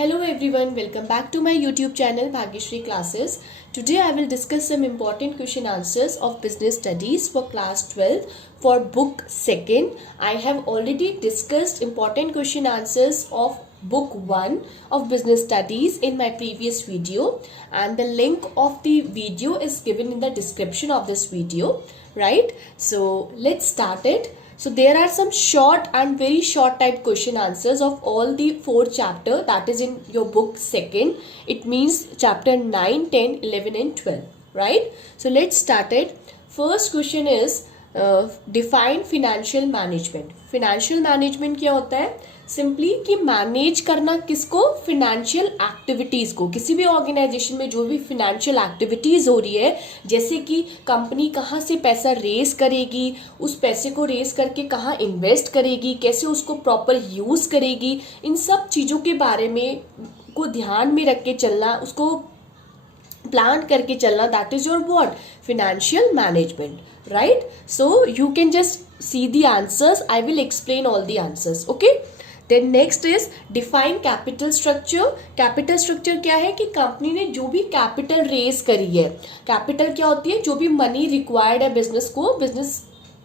Hello everyone, welcome back to my YouTube channel Bhagyashree Classes. Today I will discuss some important question answers of business studies for class 12 for book 2nd. I have already discussed important question answers of book 1 of business studies in my previous video, and the link of the video is given in the description of this video, right? So let's start it. So there are some short and very short type question answers of all the 4 chapter that is in your book 2nd. It means chapter 9, 10, 11 and 12, right? So let's start it. First question is define financial management. Financial management क्या होता है? Simply कि manage करना किसको? Financial activities को. किसी भी organisation में जो भी फिनेंशियल एक्टिविटीज हो रही है, जैसे कि कंपनी कहाँ से पैसा रेज करेगी, उस पैसे को रेज करके कहाँ इन्वेस्ट करेगी, कैसे उसको प्रॉपर यूज करेगी, इन सब चीजों के बारे में को ध्यान में रख के चलना, उसको प्लान करके चलना, that is your what? Financial management, right? So you can just see the answers. I will explain all the answers. Okay, then next is define capital structure. Capital structure क्या है? कि कंपनी ने जो भी capital raise करी है, capital क्या होती है? जो भी मनी रिक्वायर्ड है बिजनेस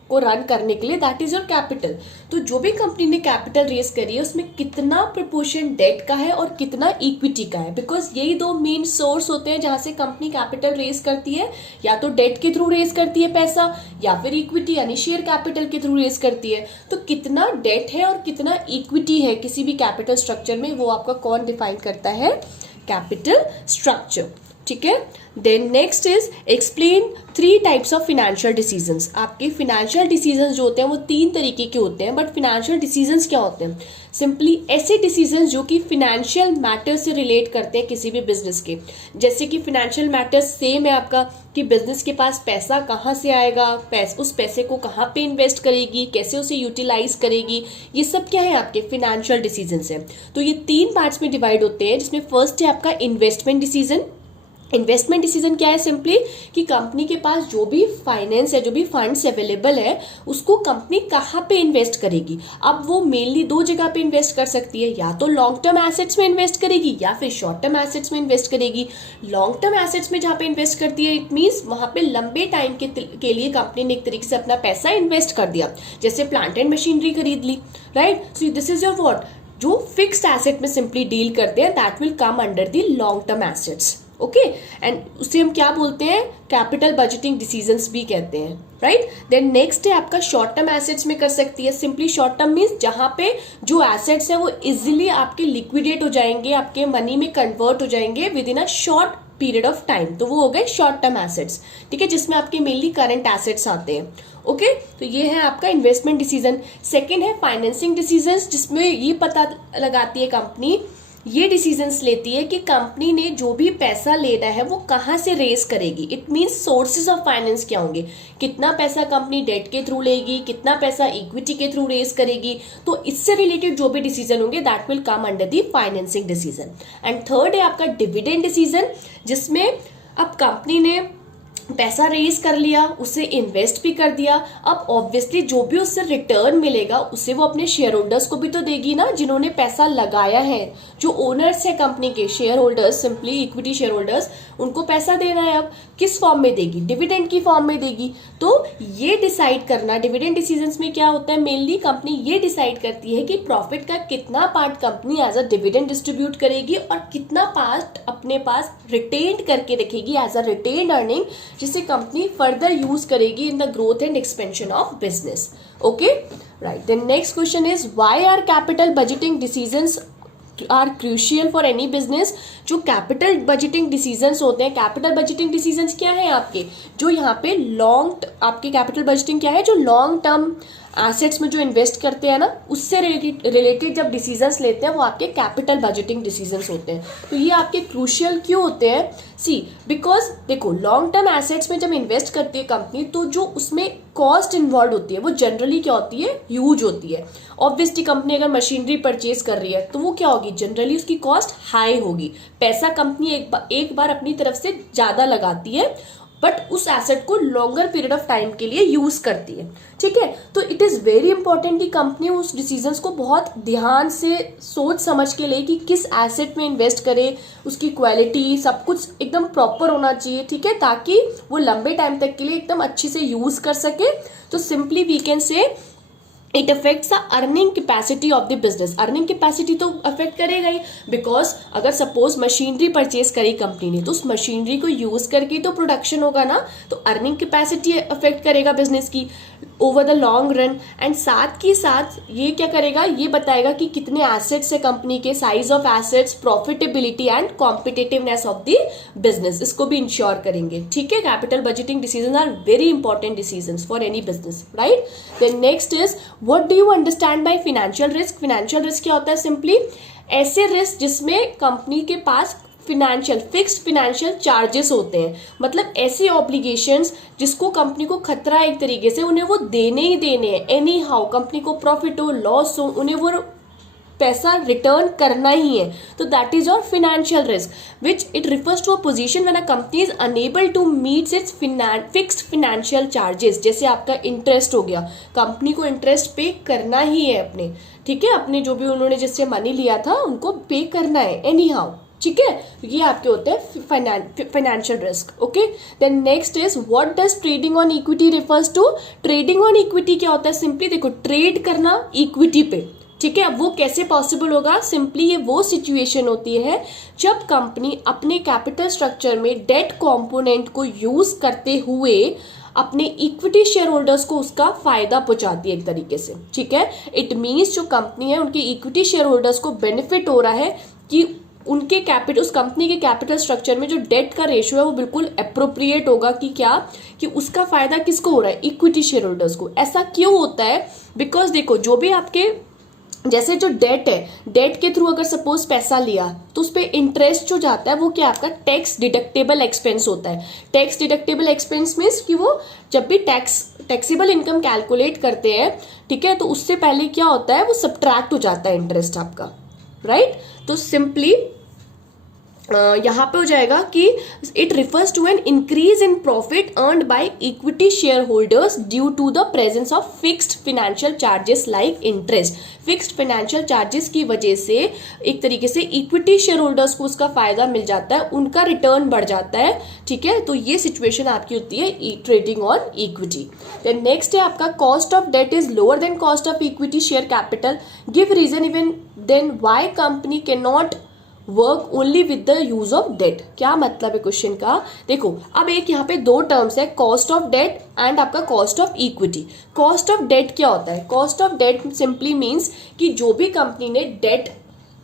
को रन करने के लिए, दैट इज योर कैपिटल. तो जो भी कंपनी ने कैपिटल रेज करी है उसमें कितना प्रपोर्शन डेट का है और कितना इक्विटी का है, बिकॉज यही 2 मेन सोर्स होते हैं जहां से कंपनी कैपिटल रेज करती है. या तो डेट के थ्रू रेज करती है पैसा, या फिर इक्विटी यानी शेयर कैपिटल के थ्रू रेज करती है. तो कितना डेट है और कितना इक्विटी है किसी भी कैपिटल स्ट्रक्चर में, वो आपका कौन डिफाइन करता है? Capital structure. ठीक है. Then next is explain 3 types of financial decisions. आपके फिनेंशियल डिसीजंस जो होते हैं वो 3 तरीके के होते हैं. बट फिनेंशियल डिसीजंस क्या होते हैं? सिंपली ऐसे डिसीजंस जो कि फिनेंशियल मैटर्स से रिलेट करते हैं किसी भी बिजनेस के. जैसे कि फिनेंशियल मैटर्स सेम है आपका कि बिजनेस के पास पैसा कहाँ से आएगा, उस पैसे को कहाँ पे इन्वेस्ट करेगी, कैसे उसे यूटिलाइज करेगी, ये सब क्या है? आपके फिनेंशियल डिसीजंस है. तो ये 3 पार्ट्स में डिवाइड होते हैं, जिसमें फर्स्ट है आपका इन्वेस्टमेंट डिसीजन. इन्वेस्टमेंट डिसीजन क्या है? सिंपली कि कंपनी के पास जो भी फाइनेंस है, जो भी फंड्स अवेलेबल है, उसको कंपनी कहाँ पे इन्वेस्ट करेगी. अब वो मेनली 2 जगह पे इन्वेस्ट कर सकती है. या तो लॉन्ग टर्म एसेट्स में इन्वेस्ट करेगी या फिर शॉर्ट टर्म एसेट्स में इन्वेस्ट करेगी. लॉन्ग टर्म एसेट्स में जहाँ पे इन्वेस्ट करती है, इट मीन्स वहां पे लंबे टाइम के लिए कंपनी ने एक तरीके से अपना पैसा इन्वेस्ट कर दिया, जैसे प्लांट एंड मशीनरी खरीद ली, right? So this is your what? जो फिक्स्ड एसेट में सिंपली डील करते हैं, that will come under the long term assets. Okay, and उसे हम क्या बोलते हैं? कैपिटल बजटिंग डिसीजंस भी कहते हैं, राइट? देन नेक्स्ट है आपका शॉर्ट टर्म एसेट्स में कर सकती है. सिंपली शॉर्ट टर्म मीन्स जहां पे जो एसेट्स है वो इजिली आपके लिक्विडेट हो जाएंगे, आपके मनी में कन्वर्ट हो जाएंगे with in a short period of time. तो वो हो गए शॉर्ट टर्म एसेट्स. ठीक है, जिसमें आपके मेनली करंट एसेट्स आते हैं. ओके, तो ये है आपका इन्वेस्टमेंट डिसीजन. सेकेंड है फाइनेंसिंग डिसीजन, जिसमें ये पता लगाती है कंपनी, ये डिसीजंस लेती है कि कंपनी ने जो भी पैसा लेना है वो कहाँ से रेज करेगी. It means sources of finance क्या होंगे, कितना पैसा कंपनी डेट के थ्रू लेगी, कितना पैसा इक्विटी के थ्रू रेज करेगी. तो इससे रिलेटेड जो भी डिसीजन होंगे, that will come under the financing decision. And third है आपका डिविडेंड डिसीजन, जिसमें अब कंपनी ने पैसा रेज कर लिया, उसे इन्वेस्ट भी कर दिया. अब ऑब्वियसली जो भी उससे रिटर्न मिलेगा उसे वो अपने शेयर होल्डर्स को भी तो देगी ना, जिन्होंने पैसा लगाया है. जो ओनर्स है कंपनी के, share holders, simply equity share holders, उनको पैसा देना है. अब किस फॉर्म में देगी? डिविडेंड की फॉर्म में देगी. तो ये डिसाइड करना, डिविडेंड डिसीजंस में क्या होता है? मेनली कंपनी ये डिसाइड करती है कि प्रॉफिट का कितना part company as a dividend distribute करेगी और कितना पार्ट अपने पास रिटेन्ड करके रखेगी एज अ रिटेन्ड अर्निंग, जिसे कंपनी फर्दर यूज करेगी in the growth and expansion of business. Okay, right. Then next question is why are capital budgeting decisions are crucial for any business. जो capital budgeting decisions होते हैं, capital budgeting decisions क्या है आपके? जो यहाँ पे आपके कैपिटल बजटिंग क्या है? जो लॉन्ग टर्म एसेट्स में जो इन्वेस्ट करते हैं ना, उससे रिलेटेड जब डिसीजंस लेते हैं वो आपके कैपिटल बजटिंग डिसीजंस होते हैं. तो ये आपके क्रूशियल क्यों होते हैं? सी, बिकॉज देखो, लॉन्ग टर्म एसेट्स में जब इन्वेस्ट करती है कंपनी, तो जो उसमें कॉस्ट इन्वॉल्व होती है वो जनरली क्या होती है? ह्यूज होती है. ऑब्वियसली कंपनी अगर मशीनरी परचेज कर रही है तो वो क्या होगी? जनरली उसकी कॉस्ट हाई होगी. पैसा कंपनी एक बार अपनी तरफ से ज्यादा लगाती है, बट उस एसेट को लॉन्गर पीरियड ऑफ टाइम के लिए यूज करती है, ठीक है। तो इट इज वेरी इंपॉर्टेंट कि कंपनी उस डिसीजंस को बहुत ध्यान से सोच समझ के ले कि किस एसेट में इन्वेस्ट करे, उसकी क्वालिटी सब कुछ एकदम प्रॉपर होना चाहिए, ठीक है, ताकि वो लंबे टाइम तक के लिए एकदम अच्छी से यूज कर सके। तो simply we can say it affects the earning capacity of the business. Earning capacity तो अफेक्ट करेगा ही, बिकॉज अगर सपोज मशीनरी परचेज करी कंपनी ने तो उस मशीनरी को यूज करके तो प्रोडक्शन होगा ना, तो अर्निंग कैपेसिटी अफेक्ट करेगा बिजनेस की over the long run. And साथ के साथ ये क्या करेगा, ये बताएगा कि कितने एसेट्स है कंपनी के, size of assets, profitability and competitiveness of the business, इसको भी इंश्योर करेंगे, ठीक है। Capital budgeting decision are very important decision for any business, right. Then next is what do you understand by financial risk. Financial risk क्या होता है, simply ऐसे risk जिसमें कंपनी के पास फिक्स्ड फिनेंशियल चार्जेस होते हैं, मतलब ऐसे ऑब्लिगेशंस जिसको कंपनी को खतरा है एक तरीके से, उन्हें वो देने ही देने हैं, एनी हाउ, कंपनी को प्रॉफिट हो लॉस हो, उन्हें वो पैसा रिटर्न करना ही है। तो that is your financial risk which it refers to a position when a company is unable to meet its fixed financial charges. जैसे आपका इंटरेस्ट हो गया, कंपनी को इंटरेस्ट पे करना ही है अपने, ठीक है, अपने जो भी उन्होंने जिससे मनी लिया था उनको पे करना है एनी हाउ, ठीक है। ये आपके होते हैं financial risk, okay. Then next is what does trading on equity refers to. Trading on equity क्या होता है, सिंपली देखो ट्रेड करना इक्विटी पे, ठीक है। अब वो कैसे पॉसिबल होगा, सिंपली ये वो सिचुएशन होती है जब कंपनी अपने कैपिटल स्ट्रक्चर में डेट कंपोनेंट को यूज करते हुए अपने इक्विटी शेयर होल्डर्स को उसका फायदा पहुंचाती है एक तरीके से, ठीक है। इट मीन्स जो कंपनी है उनके इक्विटी शेयर होल्डर्स को बेनिफिट हो रहा है कि उनके कैपिटल, उस कंपनी के कैपिटल स्ट्रक्चर में जो डेट का रेशियो है वो बिल्कुल अप्रोप्रिएट होगा कि क्या, कि उसका फायदा किसको हो रहा है, इक्विटी शेयर होल्डर्स को। ऐसा क्यों होता है, बिकॉज देखो जो भी आपके जैसे जो डेट है, डेट के थ्रू अगर सपोज पैसा लिया तो उस पर इंटरेस्ट जो जाता है वो क्या आपका टैक्स डिडक्टेबल एक्सपेंस होता है। टैक्स डिडक्टेबल एक्सपेंस मीन्स कि वो जब भी टैक्सेबल इनकम कैलकुलेट करते हैं, ठीक है, तो उससे पहले क्या होता है वो सब्ट्रैक्ट हो जाता है इंटरेस्ट आपका, राइट। तो सिंपली यहाँ पे हो जाएगा कि it refers to an increase in profit earned by equity share holders due to the presence of fixed financial charges like interest. Fixed financial charges की वजह से एक तरीके से इक्विटी शेयर होल्डर्स को उसका फायदा मिल जाता है, उनका रिटर्न बढ़ जाता है, ठीक है। तो ये सिचुएशन आपकी होती है trading on equity. Then next है आपका cost of debt is lower than cost of equity share capital. Give reason even then why company can not work only with the use of debt. क्या मतलब है question का, देखो अब एक यहाँ पे दो टर्म्स है, कॉस्ट ऑफ डेट एंड आपका cost of equity. Cost of debt क्या होता है, cost of debt simply means कि जो भी कंपनी ने डेट,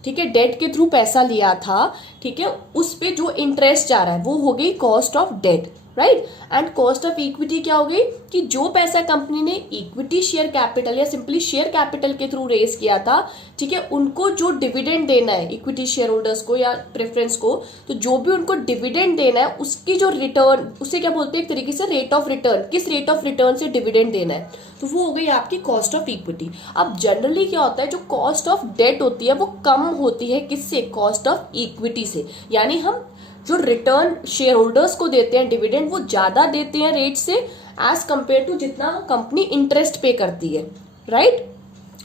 ठीक है, डेट के थ्रू पैसा लिया था, ठीक है, उस पे जो इंटरेस्ट जा रहा है वो हो गई cost of debt, right. And cost of equity क्या हो गई कि जो पैसा कंपनी ने इक्विटी शेयर कैपिटल या सिंपली शेयर कैपिटल के थ्रू रेज किया था, ठीक है, उनको जो डिविडेंड देना है इक्विटी शेयर होल्डर्स को या प्रेफरेंस को, तो जो भी उनको डिविडेंड देना है उसकी जो रिटर्न, उसे क्या बोलते हैं एक तरीके से रेट ऑफ रिटर्न, किस रेट ऑफ रिटर्न से डिविडेंड देना है, तो वो हो गई आपकी कॉस्ट ऑफ इक्विटी। अब जनरली क्या होता है, जो कॉस्ट ऑफ डेट होती है वो कम होती है किससे, कॉस्ट ऑफ इक्विटी से, यानी हम जो रिटर्न शेयर होल्डर्स को देते हैं डिविडेंड वो ज्यादा देते हैं रेट से एज कंपेयर टू जितना कंपनी इंटरेस्ट पे करती है, राइट।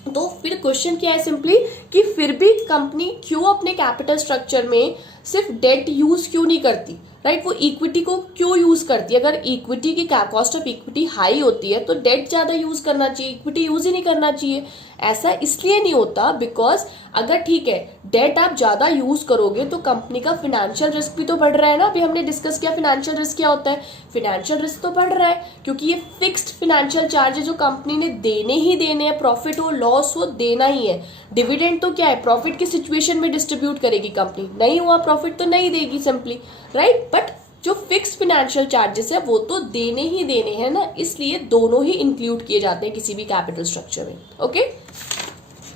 तो फिर क्वेश्चन क्या है सिंपली कि फिर भी कंपनी क्यों अपने कैपिटल स्ट्रक्चर में सिर्फ डेट यूज क्यों नहीं करती, राइट, वो इक्विटी को क्यों यूज करती है। अगर इक्विटी की कॉस्ट ऑफ इक्विटी हाई होती है तो डेट ज्यादा यूज करना चाहिए, इक्विटी यूज ही नहीं करना चाहिए। ऐसा इसलिए नहीं होता बिकॉज अगर ठीक है डेट आप ज्यादा यूज करोगे तो कंपनी का फाइनेंशियल रिस्क भी तो बढ़ रहा है ना। अभी हमने डिस्कस किया फाइनेंशियल रिस्क क्या होता है, फाइनेंशियल रिस्क तो बढ़ रहा है क्योंकि ये फिक्स्ड फाइनेंशियल चार्जेस जो कंपनी ने देने ही देने हैं, प्रॉफिट हो लॉस हो देना ही है। डिविडेंड तो क्या है, प्रॉफिट की सिचुएशन में डिस्ट्रीब्यूट करेगी कंपनी, नहीं हुआ प्रॉफिट तो नहीं देगी सिंपली, राइट। बट जो फिक्स्ड फाइनेंशियल चार्जेस है वो तो देने ही देने हैं ना, इसलिए दोनों ही इंक्लूड किए जाते हैं किसी भी कैपिटल स्ट्रक्चर में, okay.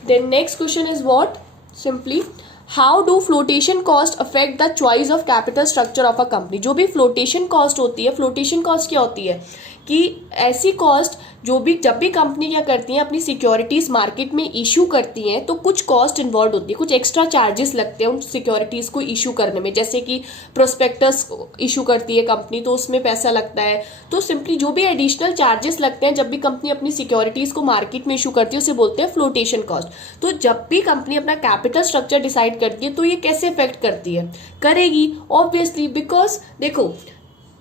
Then next question is what, simply how do flotation cost affect the choice of capital structure of a company. जो भी फ्लोटेशन कॉस्ट होती है, फ्लोटेशन कॉस्ट क्या होती है कि ऐसी कॉस्ट जो भी जब भी कंपनी क्या करती हैं अपनी सिक्योरिटीज मार्केट में इशू करती हैं तो कुछ कॉस्ट इन्वॉल्व होती है, कुछ एक्स्ट्रा चार्जेस लगते हैं उन सिक्योरिटीज को इशू करने में। जैसे कि प्रोस्पेक्टस इशू करती है कंपनी तो उसमें पैसा लगता है। तो सिंपली जो भी एडिशनल चार्जेस लगते हैं जब भी कंपनी अपनी सिक्योरिटीज को मार्केट में इशू करती है उसे बोलते हैं फ्लोटेशन कॉस्ट। तो जब भी कंपनी अपना कैपिटल स्ट्रक्चर डिसाइड करती है तो ये कैसे इफेक्ट करती है, करेगी ऑब्वियसली, बिकॉज देखो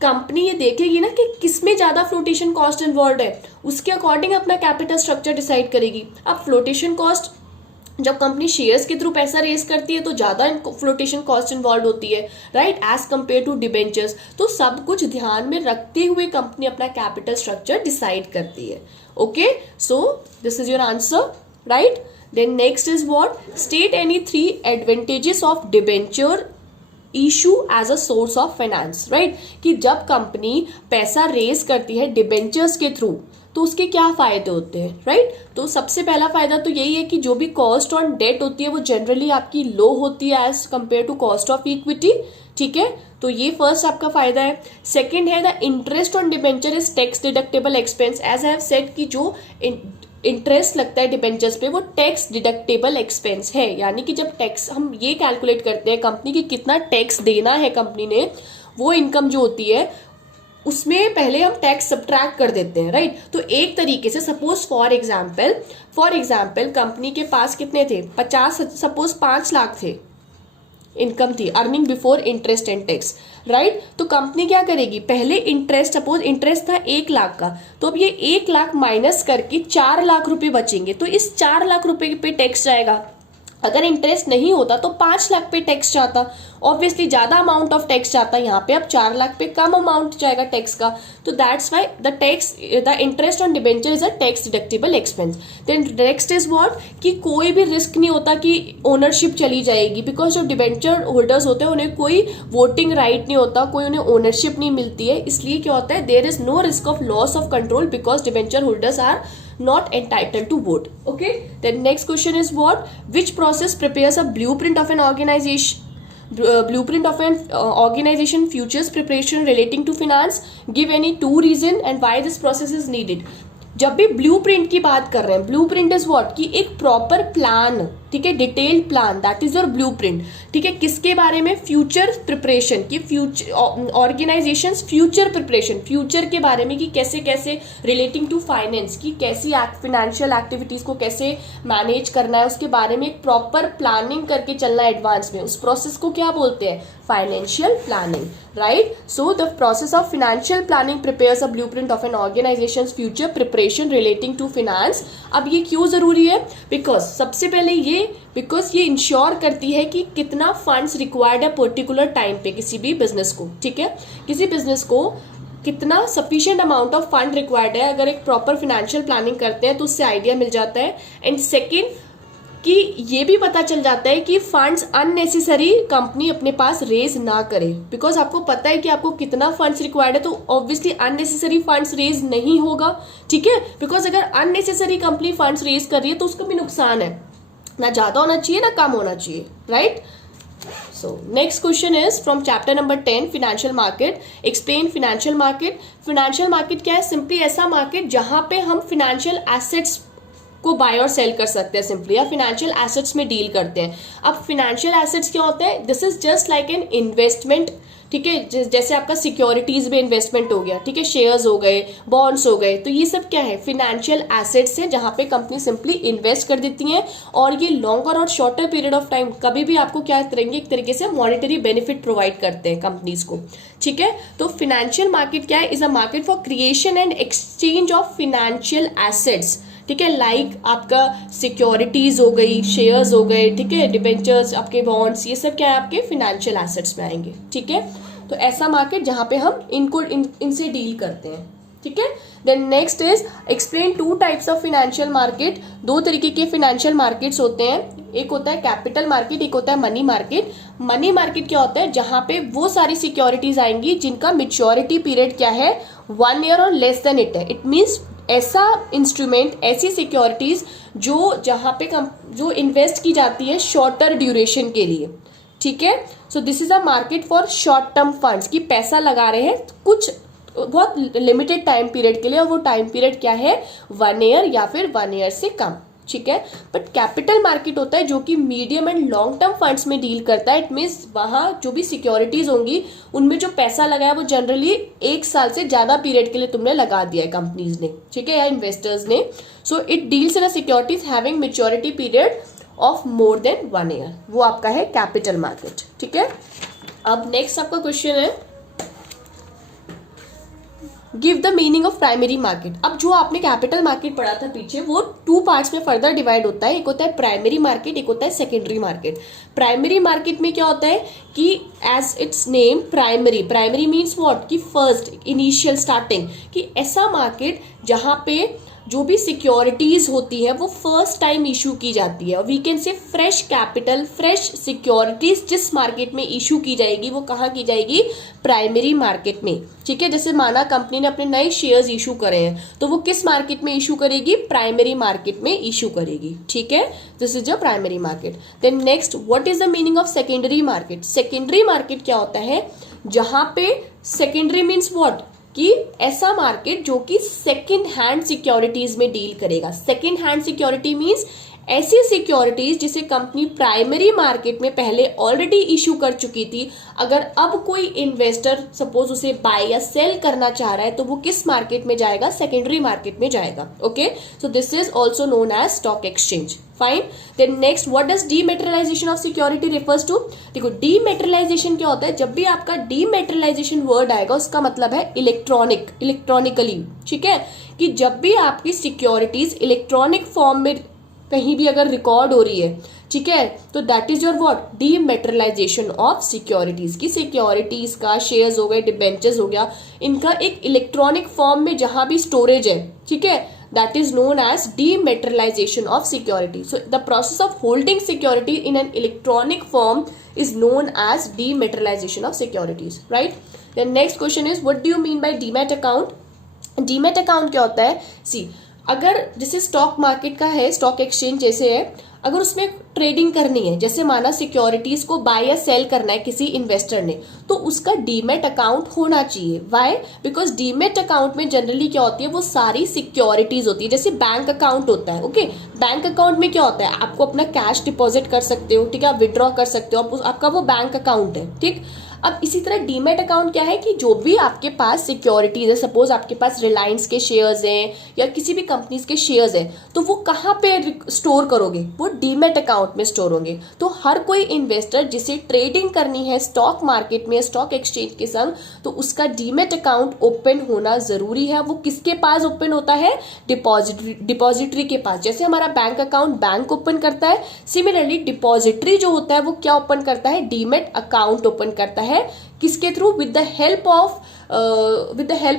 कंपनी ये देखेगी ना कि किसमें ज्यादा फ्लोटेशन कॉस्ट इन्वॉल्व है, उसके अकॉर्डिंग अपना कैपिटल स्ट्रक्चर डिसाइड करेगी। अब फ्लोटेशन कॉस्ट जब कंपनी शेयर्स के थ्रू पैसा रेज करती है तो ज्यादा फ्लोटेशन कॉस्ट इन्वॉल्व होती है, right, as compare to debentures. तो सब कुछ ध्यान में रखते हुए कंपनी अपना कैपिटल स्ट्रक्चर डिसाइड करती है। Okay, so this is your answer, right. Then next is what, state any 3 advantages of debenture issue as a source of finance, right, कि जब कंपनी पैसा रेज करती है डिबेंचर्स के थ्रू तो उसके क्या फायदे होते हैं, राइट। तो सबसे पहला फायदा तो यही है कि जो भी कॉस्ट ऑन डेट होती है वो जनरली आपकी लो होती है as compare to cost of equity, ठीक है। तो ये फर्स्ट आपका फायदा है। सेकंड है the interest on debenture is tax deductible expense, as I have said कि जो इंटरेस्ट लगता है डिबेंचर्स पे वो टैक्स डिडक्टेबल एक्सपेंस है, यानी कि जब टैक्स हम ये कैलकुलेट करते हैं कंपनी की कितना टैक्स देना है कंपनी ने, वो इनकम जो होती है उसमें पहले हम टैक्स सब्ट्रैक्ट कर देते हैं, राइट। तो एक तरीके से सपोज फॉर एग्जाम्पल कंपनी के पास कितने थे, 5 लाख थे इनकम थी, earning before interest and tax, right. तो कंपनी क्या करेगी, पहले इंटरेस्ट, सपोज इंटरेस्ट था 1 लाख का, तो अब ये 1 लाख माइनस करके 4 लाख रुपए बचेंगे, तो इस 4 लाख रुपए पे टैक्स जाएगा। अगर इंटरेस्ट नहीं होता तो 5 लाख पे टैक्स जाता, ऑब्वियसली ज्यादा अमाउंट ऑफ टैक्स जाता, यहाँ पे अब 4 लाख पे कम अमाउंट जाएगा टैक्स का। तो that's why the interest on debenture is a tax deductible expense. Then next is what, कि कोई भी रिस्क नहीं होता कि ओनरशिप चली जाएगी, बिकॉज जो डिबेंचर होल्डर्स होते हैं उन्हें कोई वोटिंग राइट नहीं होता, कोई उन्हें ओनरशिप नहीं मिलती है, इसलिए क्या होता है, there is no risk of loss of control because debenture holders are not entitled to vote. Okay, then next question is what, which process prepares a blueprint of an organization futures preparation relating to finance, give any 2 reason and why this process is needed। जब भी blueprint की बात कर रहे हैं, blueprint is what, कि एक proper plan, ठीक है, detailed plan, that is your blueprint, ठीक है, किसके बारे में, फ्यूचर प्रिपरेशन की, future organisations future preparation, future के बारे में कि कैसे कैसे रिलेटिंग टू फाइनेंस की कैसी फाइनेंशियल एक्टिविटीज को कैसे मैनेज करना है, उसके बारे में एक प्रॉपर प्लानिंग करके चलना है एडवांस में, उस प्रोसेस को क्या बोलते हैं, financial planning, right. So the process of financial planning prepares a blueprint of an organisation's future preparation relating to finance. अब ये क्यों जरूरी है, बिकॉज सबसे पहले ये इंश्योर करती है कि कितना फंड्स रिक्वायर्ड है पर्टिकुलर टाइम पे किसी भी बिजनेस को, ठीक है, किसी बिजनेस को कितना sufficient amount of fund required है, अगर एक प्रॉपर फाइनेंशियल प्लानिंग करते हैं तो उससे आइडिया मिल जाता है। एंड सेकेंड कि ये भी पता चल जाता है कि फंड्स अननेसेसरी कंपनी अपने पास रेज ना करे, बिकॉज आपको पता है कि आपको कितना फंड्स रिक्वायर्ड है, तो ऑब्वियसली अननेसेसरी फंड्स रेज नहीं होगा, ठीक है, बिकॉज अगर अननेसेसरी कंपनी फंड्स रेज कर रही है तो उसका भी नुकसान है, ना ज्यादा होना चाहिए ना कम होना चाहिए, right. So next question is from chapter number 10 financial market, explain financial market। financial market क्या है, सिंपली ऐसा मार्केट जहां पे हम financial assets को बाय और सेल कर सकते हैं सिंपली, या फाइनेंशियल एसेट्स में डील करते हैं। अब फाइनेंशियल एसेट्स क्या होते हैं, this is just like an investment, ठीक है, जैसे आपका सिक्योरिटीज में इन्वेस्टमेंट हो गया, ठीक है, शेयर्स हो गए, बॉन्ड्स हो गए, तो ये सब क्या है, फाइनेंशियल एसेट्स है जहां पे कंपनी सिंपली इन्वेस्ट कर देती है और ये लॉन्गर और शॉर्टर पीरियड ऑफ टाइम कभी भी आपको क्या करेंगे, एक तरीके से मॉनेटरी बेनिफिट प्रोवाइड करते हैं कंपनीज को, ठीक है। तो फाइनेंशियल मार्केट क्या है, is a market for creation and exchange of financial assets, ठीक है, लाइक आपका सिक्योरिटीज हो गई, शेयर्स हो गए, ठीक है, डिबेंचर्स, आपके बॉन्ड्स, ये सब क्या है, आपके फाइनेंशियल एसेट्स में आएंगे, ठीक है। तो ऐसा मार्केट जहां पे हम इनको इनसे डील करते हैं, ठीक है। Then next is explain 2 types of financial market. 2 तरीके के फाइनेंशियल मार्केट्स होते हैं, एक होता है कैपिटल मार्केट, एक होता है मनी मार्केट। मनी मार्केट क्या होता है, जहां पे वो सारी सिक्योरिटीज आएंगी जिनका मेच्योरिटी पीरियड क्या है, 1 ईयर और लेस देन इट है। इट मीन्स ऐसा इंस्ट्रूमेंट, ऐसी सिक्योरिटीज जो जहां पे जो इन्वेस्ट की जाती है शॉर्टर ड्यूरेशन के लिए, ठीक है। So this is a market for short term funds, की पैसा लगा रहे हैं कुछ बहुत लिमिटेड टाइम पीरियड के लिए, और वो टाइम पीरियड क्या है, 1 ईयर या फिर 1 ईयर से कम, ठीक है। बट कैपिटल मार्केट होता है जो कि medium and long term funds में डील करता है। इट मीन्स वहाँ जो भी सिक्योरिटीज होंगी उनमें जो पैसा लगा है वो जनरली 1 साल से ज्यादा पीरियड के लिए तुमने लगा दिया है कंपनीज ने, ठीक है, या इन्वेस्टर्स ने। So it deals in a securities having maturity period of more than 1 year, वो आपका है कैपिटल मार्केट, ठीक है। अब नेक्स्ट आपका क्वेश्चन है give the meaning of primary market. अब जो आपने कैपिटल मार्केट पढ़ा था पीछे, वो 2 पार्ट्स में फर्दर डिवाइड होता है। एक होता है प्राइमरी मार्केट, एक होता है सेकेंडरी मार्केट। प्राइमरी मार्केट में क्या होता है कि as its name primary, primary means what, कि फर्स्ट, इनिशियल, स्टार्टिंग, कि ऐसा मार्केट जहां पे जो भी सिक्योरिटीज होती है वो फर्स्ट टाइम इशू की जाती है। We can say fresh capital, fresh securities जिस मार्केट में इशू की जाएगी वो कहाँ की जाएगी, प्राइमरी मार्केट में, ठीक है। जैसे माना कंपनी ने अपने नए शेयर्स इशू करे हैं तो वो किस मार्केट में इशू करेगी, प्राइमरी मार्केट में इशू करेगी, ठीक है। This is a primary market. Then next, what is the meaning of secondary market. Secondary market क्या होता है, जहां पे सेकेंडरी मीन्स व्हाट, कि ऐसा मार्केट जो कि सेकेंड हैंड सिक्योरिटीज में डील करेगा। सेकेंड हैंड सिक्योरिटी मींस ऐसी सिक्योरिटीज जिसे कंपनी प्राइमरी मार्केट में पहले ऑलरेडी इशू कर चुकी थी, अगर अब कोई इन्वेस्टर सपोज उसे बाय या सेल करना चाह रहा है तो वो किस मार्केट में जाएगा, सेकेंडरी मार्केट में जाएगा, okay. So this is also known as stock exchange, fine. Then next, what does dematerialisation of security refers to. देखो डीमेटेरियलाइजेशन क्या होता है, जब भी आपका डीमेटेरियलाइजेशन वर्ड आएगा उसका मतलब है इलेक्ट्रॉनिक, इलेक्ट्रॉनिकली, ठीक है, कि जब भी आपकी सिक्योरिटीज इलेक्ट्रॉनिक फॉर्म में कहीं भी अगर रिकॉर्ड हो रही है, ठीक है, तो that is your what, डीमेटेरियलाइजेशन of securities, की सिक्योरिटीज का शेयर्स हो गए, डिबेंचर्स हो गया, इनका एक इलेक्ट्रॉनिक फॉर्म में जहां भी स्टोरेज है, ठीक है, that is known as dematerialization of security. So the process of holding security in an electronic form is known as dematerialization of securities, right? Then next question is, what do you mean by demat account? Demat account क्या होता है, see, अगर जैसे stock market का है, stock exchange जैसे है, अगर उसमें ट्रेडिंग करनी है, जैसे माना सिक्योरिटीज को बाय या सेल करना है किसी इन्वेस्टर ने, तो उसका डीमेट अकाउंट होना चाहिए। व्हाई, बिकॉज डीमेट अकाउंट में जनरली क्या होती है, वो सारी सिक्योरिटीज होती है, जैसे बैंक अकाउंट होता है, ओके। बैंक अकाउंट में क्या होता है, आपको अपना कैश डिपॉजिट कर सकते हो, ठीक है, आप विड्रॉ कर सकते हो, आपका वो बैंक अकाउंट है, ठीक। अब इसी तरह डीमेट अकाउंट क्या है, कि जो भी आपके पास सिक्योरिटीज है, सपोज आपके पास रिलायंस के शेयर्स हैं या किसी भी कंपनीज के शेयर्स हैं, तो वो कहाँ पे स्टोर करोगे, वो डीमेट अकाउंट में स्टोर होंगे। तो हर कोई इन्वेस्टर जिसे ट्रेडिंग करनी है स्टॉक मार्केट में, स्टॉक एक्सचेंज के संग, तो उसका डीमेट अकाउंट ओपन होना जरूरी है। वो किसके पास ओपन होता है, डिपॉजिटरी के पास। जैसे हमारा बैंक अकाउंट बैंक ओपन करता है, सिमिलरली डिपॉजिटरी जो होता है वो क्या ओपन करता है, डीमेट अकाउंट ओपन करता है। किसके through, with the help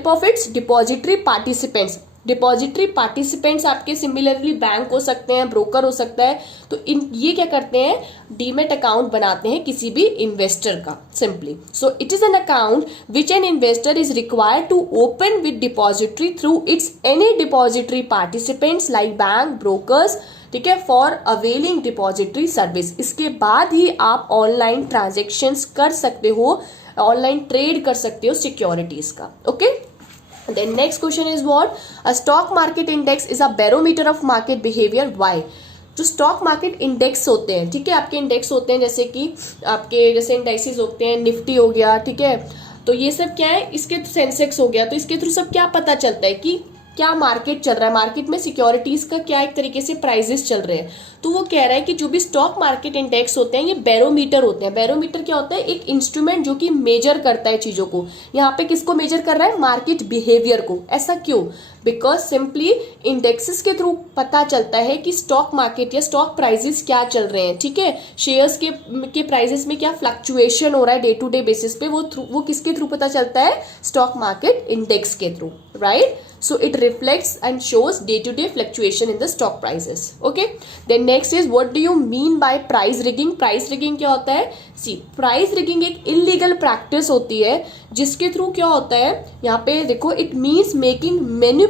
of its depository participants. Depository participants आपके सिमिलरली बैंक हो सकते हैं, ब्रोकर हो सकता है, तो ये क्या करते हैं, डीमेट अकाउंट बनाते हैं किसी भी इन्वेस्टर का, simply. So it is an account which an investor is required to open with depository through its any depository participants like bank, brokers, ठीक है, फॉर अवेलिंग डिपॉजिटरी सर्विस। इसके बाद ही आप ऑनलाइन ट्रांजेक्शन्स कर सकते हो, ऑनलाइन ट्रेड कर सकते हो सिक्योरिटीज का, okay. Then next question is what, a stock market index is a barometer of market behaviour. Why, जो स्टॉक मार्केट इंडेक्स होते हैं, ठीक है, आपके इंडेक्स होते हैं, जैसे कि आपके जैसे इंडेक्सेस होते हैं, निफ्टी हो गया, ठीक है, तो ये सब क्या है, इसके सेंसेक्स हो गया, तो इसके थ्रू सब क्या पता चलता है कि क्या मार्केट चल रहा है, मार्केट में सिक्योरिटीज का क्या एक तरीके से प्राइजेस चल रहे हैं। तो वो कह रहा है कि जो भी स्टॉक मार्केट इंडेक्स होते हैं ये बैरोमीटर होते हैं। बैरोमीटर क्या होता है, एक इंस्ट्रूमेंट जो कि मेजर करता है चीजों को। यहाँ पे किसको मेजर कर रहा है, मार्केट बिहेवियर को। ऐसा क्यों, बिकॉज सिंपली इंडेक्सेस के थ्रू पता चलता है कि स्टॉक मार्केट या स्टॉक प्राइजेस क्या चल रहे हैं, ठीक है, शेयर्स के प्राइजेस में क्या फ्लक्चुएशन हो रहा है डे टू डे बेसिस पे, वो किसके थ्रू पता चलता है, स्टॉक मार्केट इंडेक्स के through, right. So it reflects and shows day-to-day fluctuation in the stock prices. Okay. Then next is, what do you mean by price rigging? Price rigging क्या होता है? See, price rigging एक illegal practice होती है जिसके through क्या होता है, यहाँ पे देखो, it means making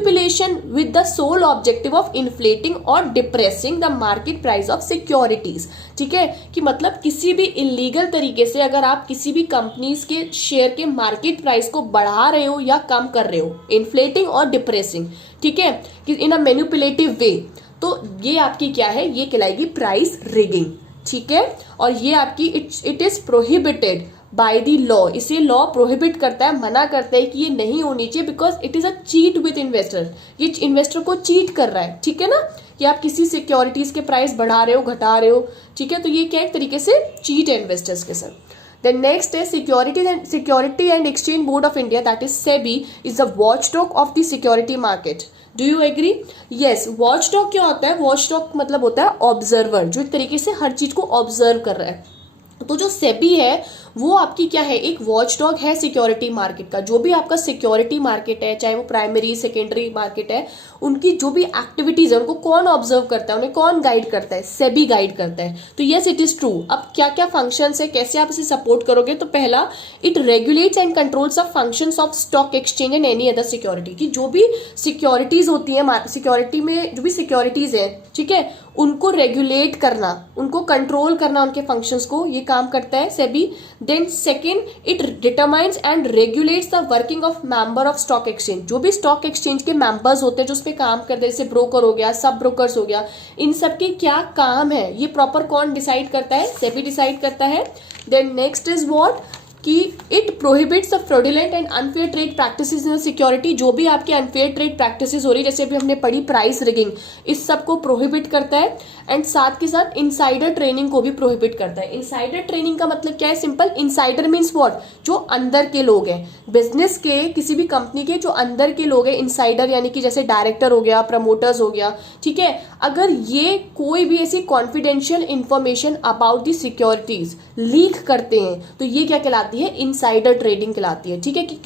manipulation with the sole objective of inflating और depressing the market price of securities. ठीक है, कि मतलब किसी भी इलीगल तरीके से अगर आप किसी भी कंपनीज के शेयर के मार्केट प्राइस को बढ़ा रहे हो या कम कर रहे हो, इन्फ्लेटिंग और डिप्रेसिंग, ठीक है, कि इन अ मैनिपुलेटिव वे, तो ये आपकी क्या है, ये कहलाएगी प्राइस रिगिंग। ठीक है, और ये आपकी it is prohibited by the law, इसे लॉ प्रोहिबिट करता है, मना करता है कि ये नहीं होनी चाहिए, because it is a cheat with investor, ये इन्वेस्टर को चीट कर रहा है। ठीक है ना, कि आप किसी सिक्योरिटीज के प्राइस बढ़ा रहे हो, घटा रहे हो, ठीक है, तो ये क्या एक तरीके से चीट है इन्वेस्टर्स के साथ। देन नेक्स्ट है security and exchange board of India, that is SEBI, is the watchdog of the security market. Do you agree? Yes, watchdog क्या होता है? वॉचडॉग मतलब होता है ऑब्जर्वर, जो एक तरीके से हर चीज को ऑब्जर्व कर रहा है। तो जो सेबी है वो आपकी क्या है, एक वॉचडॉग है सिक्योरिटी मार्केट का। जो भी आपका सिक्योरिटी मार्केट है, चाहे वो प्राइमरी सेकेंडरी मार्केट है, उनकी जो भी एक्टिविटीज है उनको कौन ऑब्जर्व करता है, उन्हें कौन गाइड करता है? सेबी गाइड करता है। तो यस, इट इज ट्रू। अब क्या क्या फंक्शंस है, कैसे आप इसे सपोर्ट करोगे? तो पहला, it regulates and controls of functions of stock exchange and any other security, की जो भी सिक्योरिटीज होती है सिक्योरिटी में, जो भी सिक्योरिटीज है, ठीक है, उनको रेगुलेट करना, उनको कंट्रोल करना, उनके फंक्शंस को, ये काम करता है SEBI. Then second, it determines and regulates the working of member of stock exchange, जो भी स्टॉक एक्सचेंज के मेंबर्स होते हैं जो उसमें काम करते हैं, जैसे ब्रोकर हो गया, सब ब्रोकर्स हो गया, इन सब के क्या काम है, ये प्रॉपर कौन डिसाइड करता है? सेबी डिसाइड करता है। देन नेक्स्ट इज व्हाट, कि it prohibits the fraudulent and unfair trade practices in security, जो भी आपके अनफेयर ट्रेड प्रैक्टिसेस हो रही है, जैसे अभी हमने पढ़ी प्राइस रिगिंग, इस सब को प्रोहिबिट करता है। एंड साथ के साथ इनसाइडर ट्रेनिंग को भी प्रोहिबिट करता है। इनसाइडर ट्रेनिंग का मतलब क्या है? सिंपल, इनसाइडर मीन्स व्हाट, जो अंदर के लोग हैं बिजनेस के, किसी भी कंपनी के जो अंदर के लोग हैं, इनसाइडर यानी कि जैसे डायरेक्टर हो गया, प्रमोटर्स हो गया, ठीक है, अगर ये कोई भी ऐसी confidential information about the securities leak करते हैं, तो ये क्या कहलाती है? इनसाइडर ट्रेडिंग कहलाती है। ठीक है, कि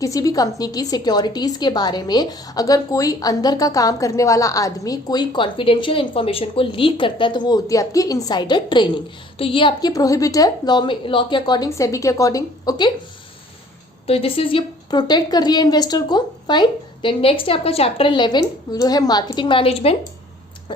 किसी भी कंपनी की सिक्योरिटीज के बारे में अगर कोई अंदर का काम करने वाला आदमी कोई कॉन्फिडेंशियल इंफॉर्मेशन को लीक करता है, तो वो होती है आपकी इनसाइडर ट्रेनिंग। तो ये आपकी प्रोहिबिट है लॉ के अकॉर्डिंग, सेबी के अकॉर्डिंग। ओके, तो दिस इज, ये प्रोटेक्ट कर रही है इन्वेस्टर को। फाइन। देन नेक्स्ट है आपका चैप्टर 11 जो है मार्केटिंग मैनेजमेंट।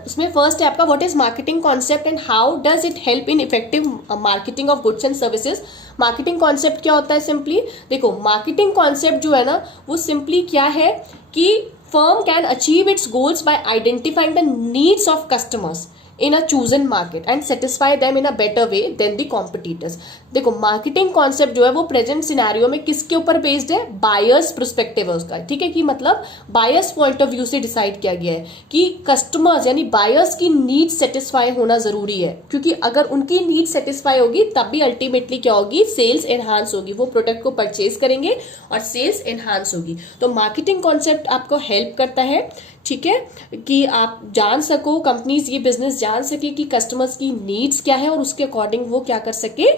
इसमें फर्स्ट है आपका what is marketing concept and how does it help in effective marketing of goods and services. Marketing concept क्या होता है? सिंपली देखो, मार्केटिंग कॉन्सेप्ट जो है ना, वो सिंपली क्या है कि firm can achieve it's goals bye identifying the needs of customers in a chosen market and satisfy them in a better way than the competitors। देखो, मार्केटिंग कॉन्सेप्ट जो है वो प्रेजेंट सिनेरियो में किसके ऊपर बेस्ड है? बायर्स पर्सपेक्टिव है उसका। ठीक है, कि मतलब बायर्स पॉइंट ऑफ व्यू से डिसाइड किया गया है कि कस्टमर्स यानी बायर्स की नीड सेटिस्फाई होना जरूरी है, क्योंकि अगर उनकी नीड सेटिस्फाई होगी तब भी अल्टीमेटली क्या होगी? सेल्स एनहांस होगी, वो प्रोडक्ट को परचेज करेंगे और सेल्स एनहांस होगी। तो मार्केटिंग कॉन्सेप्ट आपको हेल्प करता है, ठीक है, कि आप जान सको, कंपनीज ये बिजनेस जान सके कि कस्टमर्स की नीड्स क्या है और उसके अकॉर्डिंग वो क्या कर सके,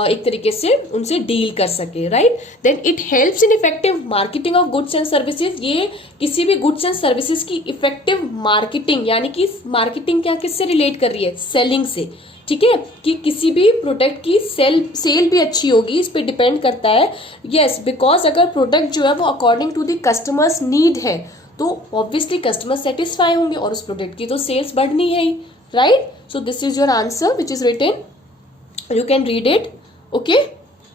एक तरीके से उनसे डील कर सके, right. Then it helps in effective marketing of goods and services. ये किसी भी गुड्स एंड सर्विसेज की इफेक्टिव मार्केटिंग, यानी कि मार्केटिंग क्या किससे रिलेट कर रही है? सेलिंग से। ठीक है, कि किसी भी प्रोडक्ट की सेल भी अच्छी होगी, इस पे डिपेंड करता है। यस, बिकॉज अगर प्रोडक्ट जो है वो according to the customers need है तो ऑब्वियसली कस्टमर सेटिस्फाई होंगे और उस प्रोडक्ट की तो सेल्स बढ़नी है ही, right. So this is your answer which is written, you can read it. Okay,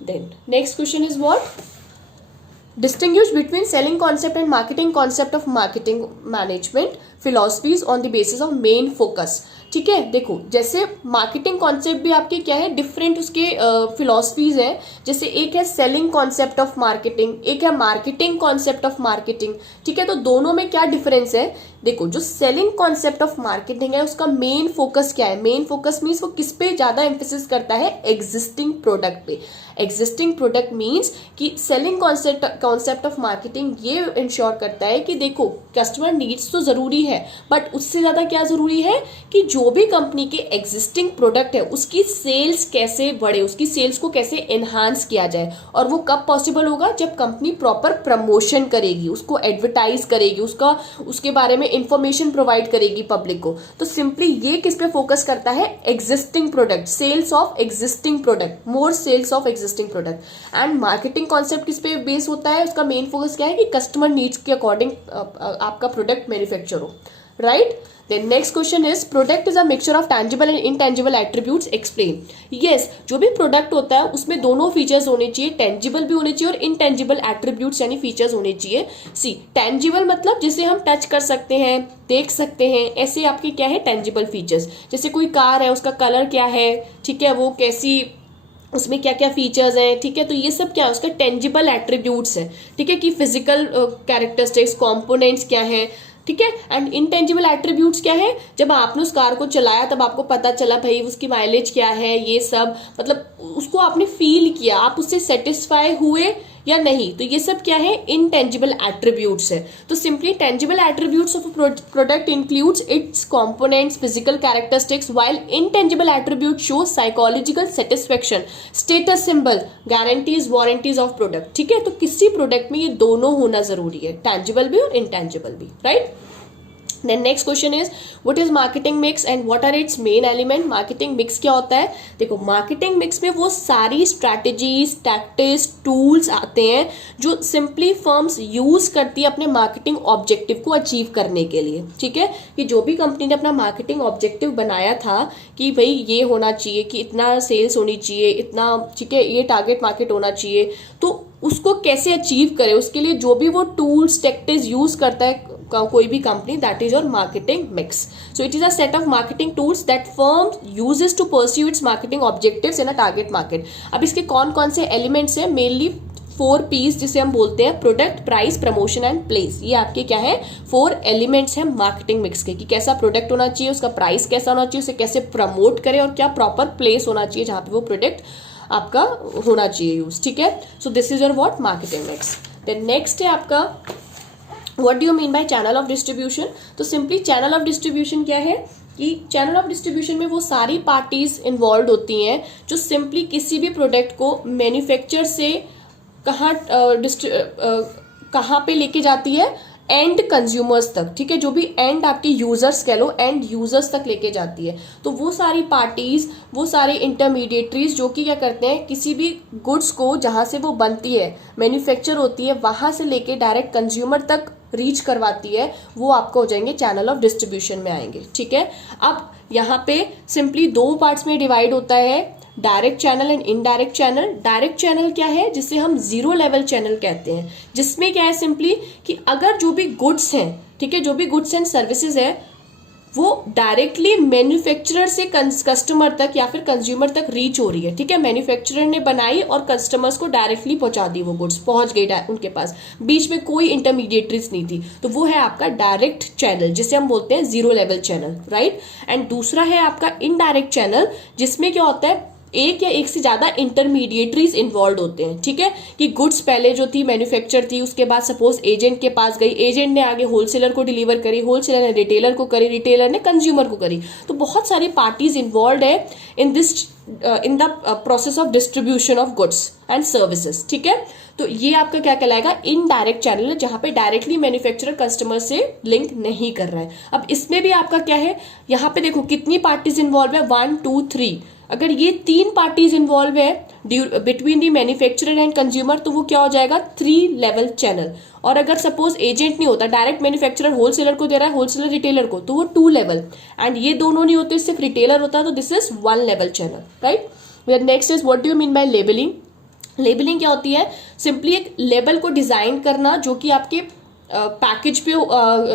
then next question is what? Distinguish between selling concept and marketing concept of marketing management philosophies on the basis of main focus। ठीक है, देखो जैसे marketing concept भी आपके क्या है, different उसके philosophies है। जैसे एक है सेलिंग कॉन्सेप्ट ऑफ मार्केटिंग, एक है मार्केटिंग कॉन्सेप्ट ऑफ मार्केटिंग। ठीक है, तो दोनों में क्या डिफरेंस है? देखो, जो सेलिंग कॉन्सेप्ट ऑफ मार्केटिंग है उसका मेन फोकस क्या है? मेन फोकस मीन्स वो किस पे ज्यादा एम्फेसिस करता है? एग्जिस्टिंग प्रोडक्ट पे। एग्जिस्टिंग प्रोडक्ट मीन्स कि सेलिंग कॉन्सेप्ट ऑफ मार्केटिंग ये इंश्योर करता है कि देखो कस्टमर नीड्स तो जरूरी है, है, बट उससे ज़्यादा क्या ज़रूरी है कि जो भी कंपनी के एग्जिस्टिंग प्रोडक्ट है उसकी सेल्स कैसे बढ़े, उसकी सेल्स को कैसे एनहांस किया जाए। और वो कब पॉसिबल होगा, जब कंपनी प्रॉपर प्रमोशन करेगी, उसको एडवर्टाइज करेगी, उसके बारे में इंफॉर्मेशन प्रोवाइड करेगी पब्लिक को। तो सिंपली ये किस पे फोकस करता है, existing product, sales of existing product, more sales of existing product. And marketing concept किस पे बेस होता है, उसका मेन फोकस क्या है कि कस्टमर नीड्स के अकॉर्डिंग आपका प्रोडक्ट मैन्युफैक्चर हो, right. Then next question is product is a mixture of tangible and intangible attributes, explain. Yes, जो भी प्रोडक्ट होता है उसमें दोनों फीचर्स होने चाहिए, टेंजिबल भी होने चाहिए और इनटेंजिबल एट्रीब्यूट्स यानी फीचर्स होने चाहिए। सी टेंजिबल मतलब जिसे हम टच कर सकते हैं, देख सकते हैं, ऐसे आपके क्या है टेंजिबल फीचर्स। जैसे कोई कार है, उसका कलर क्या है, ठीक है, वो कैसी, उसमें क्या क्या फीचर्स हैं, ठीक है, तो ये सब क्या है, उसका टेंजिबल एट्रीब्यूट्स है, ठीक है, कि फिजिकल कैरेक्टरिस्टिक्स, कंपोनेंट्स क्या है, ठीक है। एंड इनटेंजिबल एट्रीब्यूट्स क्या है, जब आपने उस कार को चलाया तब आपको पता चला भाई उसकी माइलेज क्या है, ये सब मतलब उसको आपने फील किया, आप उससे सेटिस्फाई हुए या नहीं, तो ये सब क्या है, इनटेंजिबल एट्रीब्यूट्स है। तो simply tangible attributes of product includes it's components, physical characteristics, while intangible attribute show psychological satisfaction, status symbol, guarantees, warranties of product, ठीक है। तो किसी प्रोडक्ट में ये दोनों होना जरूरी है, टेंजिबल भी और इनटेंजिबल भी, right. Then next question is what is marketing mix and what are its main element। marketing mix क्या होता है, देखो marketing mix में वो सारी strategies, tactics, tools आते हैं जो simply firms यूज करती है अपने marketing objective को अचीव करने के लिए, ठीक है। कि जो भी कंपनी ने अपना marketing objective बनाया था कि भाई ये होना चाहिए, कि इतना सेल्स होनी चाहिए, इतना, ठीक है, ये टारगेट मार्केट होना चाहिए, तो उसको कैसे अचीव करे, उसके लिए जो भी वो टूल्स, टैक्टिक्स यूज करता है कोई भी company, that is your marketing mix. So it is a set of marketing tools that firm uses to pursue its marketing objectives in a target market. अब इसके कौन कौन से एलिमेंट्स हैं, मेनली 4 P's जिसे हम बोलते हैं product, price, promotion and place. ये आपके क्या है, 4 एलिमेंट्स हैं मार्केटिंग मिक्स के, कि कैसा प्रोडक्ट होना चाहिए, उसका प्राइस कैसा होना चाहिए, उसे कैसे प्रमोट करे और क्या प्रॉपर प्लेस होना चाहिए जहां पे वो प्रोडक्ट आपका होना चाहिए यूज, ठीक है। So this is your what, marketing mix. Then next है आपका what do you mean by channel of distribution. तो सिंपली चैनल ऑफ डिस्ट्रीब्यूशन क्या है कि चैनल ऑफ डिस्ट्रीब्यूशन में वो सारी पार्टीज इन्वॉल्व होती हैं जो सिंपली किसी भी प्रोडक्ट को मैन्युफैक्चर से कहाँ पे लेके जाती है, एंड कंज्यूमर्स तक, ठीक है, जो भी एंड आपके यूजर्स कह लो, एंड यूजर्स तक लेके जाती है। तो वो सारी पार्टीज, वो सारे इंटरमीडिएटरीज जो कि क्या करते हैं, किसी भी गुड्स को जहां से वो बनती है, मैन्युफैक्चर होती है, वहां से लेके डायरेक्ट कंज्यूमर तक रीच करवाती है, वो आपको हो जाएंगे चैनल ऑफ डिस्ट्रीब्यूशन में आएंगे, ठीक है। अब यहाँ पे सिंपली 2 पार्ट्स में डिवाइड होता है, direct channel and indirect channel. Direct channel क्या है, जिसे हम 0 लेवल चैनल कहते हैं, जिसमें क्या है सिंपली कि अगर जो भी गुड्स हैं, ठीक है, जो भी गुड्स एंड सर्विसेज है, वो डायरेक्टली मैन्युफैक्चरर से कस्टमर तक या फिर कंज्यूमर तक रीच हो रही है, ठीक है। मैन्युफैक्चरर ने बनाई और कस्टमर्स को डायरेक्टली पहुंचा दी, वो गुड्स पहुंच गई उनके पास, बीच में कोई इंटरमीडिएटरीज नहीं थी, तो वो है आपका डायरेक्ट चैनल, जिसे हम बोलते हैं 0 लेवल चैनल, राइट। एंड दूसरा है आपका इनडायरेक्ट चैनल, जिसमें क्या होता है, एक या एक से ज्यादा इंटरमीडिएटरीज इन्वॉल्व होते हैं, ठीक है, कि गुड्स पहले जो थी मैन्युफैक्चर थी, उसके बाद सपोज एजेंट के पास गई, एजेंट ने आगे होलसेलर को डिलीवर करी, होलसेलर ने रिटेलर को करी, रिटेलर ने कंज्यूमर को करी। तो बहुत सारी पार्टीज इन्वॉल्व है in the process of distribution of goods and services, ठीक है। तो ये आपका क्या कहलाएगा, इनडायरेक्ट चैनल है, जहां पे डायरेक्टली मैन्युफैक्चरर कस्टमर से लिंक नहीं कर रहा है। अब इसमें भी आपका क्या है, यहाँ पे देखो कितनी पार्टीज इन्वॉल्व है, 1 2 3। अगर ये 3 पार्टीज इन्वॉल्व है between the manufacturer and consumer, तो वो क्या हो जाएगा, 3 लेवल चैनल। और अगर सपोज एजेंट नहीं होता, डायरेक्ट मैन्युफैक्चरर होलसेलर को दे रहा है, होलसेलर रिटेलर को, तो वो 2 लेवल। एंड ये दोनों नहीं होते, सिर्फ रिटेलर होता है, तो this is 1 level channel, right. Next is what do you mean bye labelling. Labelling क्या होती है, सिंपली एक लेबल को डिजाइन करना जो कि आपके पैकेज पे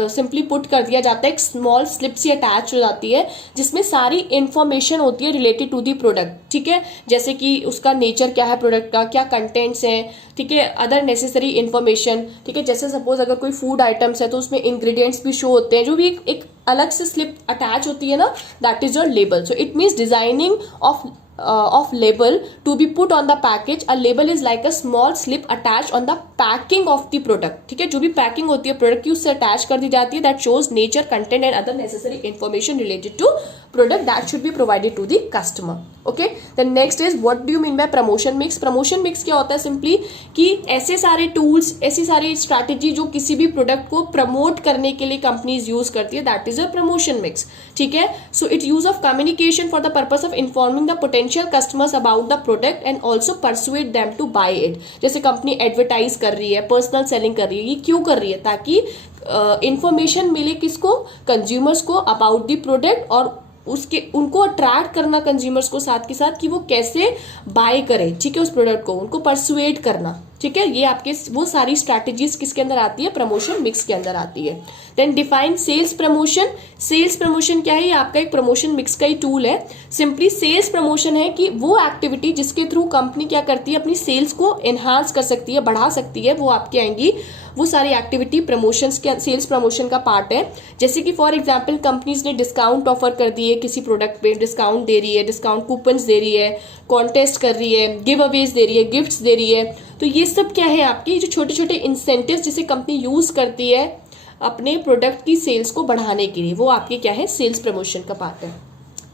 सिंपली पुट कर दिया जाता है, एक स्मॉल स्लिप सी अटैच हो जाती है, जिसमें सारी इंफॉर्मेशन होती है रिलेटेड टू दी प्रोडक्ट, ठीक है। जैसे कि उसका नेचर क्या है, प्रोडक्ट का क्या कंटेंट्स हैं, ठीक है, अदर नेसेसरी इंफॉर्मेशन, ठीक है। जैसे सपोज अगर कोई फूड आइटम्स है तो उसमें इंग्रेडिएंट्स भी शो होते हैं, जो भी एक अलग से स्लिप अटैच होती है ना, that is your label. So it means designing of of label to be put on the package. A label is like a small slip attached on the packing of the product. ठीक है, जो भी packing होती है product की उससे attach कर दी जाती है. That shows nature, content and other necessary information related to product that should be provided to the customer. Okay, then next is what do you mean by promotion mix? promotion mix क्या होता है? Simply कि ऐसे सारे tools, ऐसी सारी strategy जो किसी भी प्रोडक्ट को प्रमोट करने के लिए कंपनीज यूज करती है, that is a promotion mix. ठीक है, so it use of communication for the purpose of informing the potential customers about the product and also persuade them to buy it. जैसे company advertise कर रही है, personal selling कर रही है, ये क्यों कर रही है? ताकि इंफॉर्मेशन मिले किसको? कंज्यूमर्स को अबाउट द प्रोडक्ट, और उसके उनको अट्रैक्ट करना कंज्यूमर्स को साथ के साथ कि वो कैसे बाय करें. ठीक है, उस प्रोडक्ट को उनको परसुएट करना. ठीक है, ये आपके वो सारी स्ट्रैटेजीज किसके अंदर आती है? प्रमोशन मिक्स के अंदर आती है. Then define sales promotion. Sales promotion क्या है? ये आपका एक प्रमोशन मिक्स का ही टूल है. सिंपली सेल्स प्रमोशन है कि वो एक्टिविटी जिसके थ्रू कंपनी क्या करती है? अपनी सेल्स को एनहांस कर सकती है, बढ़ा सकती है, वो आपकी आएंगी. वो सारी एक्टिविटी प्रमोशंस के सेल्स प्रमोशन का पार्ट है. जैसे कि फॉर एग्जांपल कंपनीज ने डिस्काउंट ऑफर कर दी है, किसी प्रोडक्ट पे डिस्काउंट दे रही है, डिस्काउंट कूपन्स दे रही है, कॉन्टेस्ट कर रही है, गिव अवेज दे रही है, गिफ्ट्स दे रही है. तो ये सब क्या है? आपके जो छोटे छोटे इंसेंटिव्स जिसे कंपनी यूज करती है अपने प्रोडक्ट की सेल्स को बढ़ाने के लिए, वो आपके क्या है? सेल्स प्रमोशन का पार्ट है.